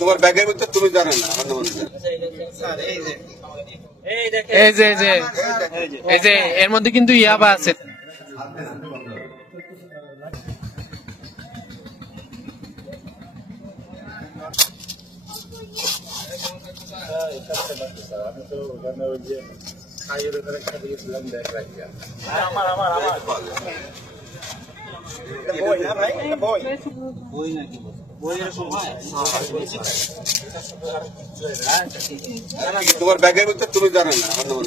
তোমার ব্যাগের ভিতর তুমি জানো না আমার নাম এই যে এর মধ্যে কিন্তু ইয়াবা আছে। তোমার ব্যাগের ভিতর তুমি জানো না আমার নাম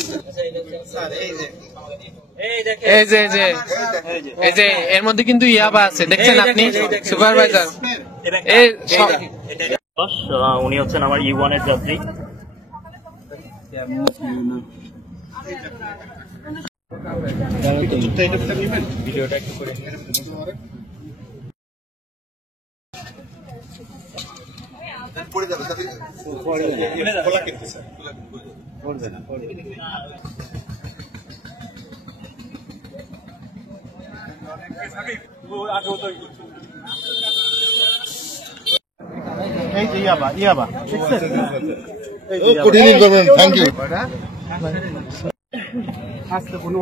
এই যে এর মধ্যে কিন্তু ইয়াবা আছে, দেখছেন আপনি সুপারভাইজার। উনি হচ্ছেন আমার E1 এর যাত্রী। ভিডিওটা একটু করে পড়ে যাবে এই যে ইয়াবা থ্যাংক ইউ। আজকে কোনো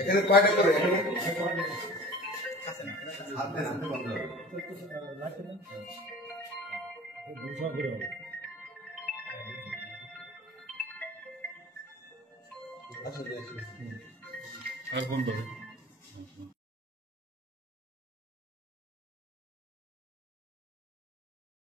এখানে কয়টা করে আর বন্ধ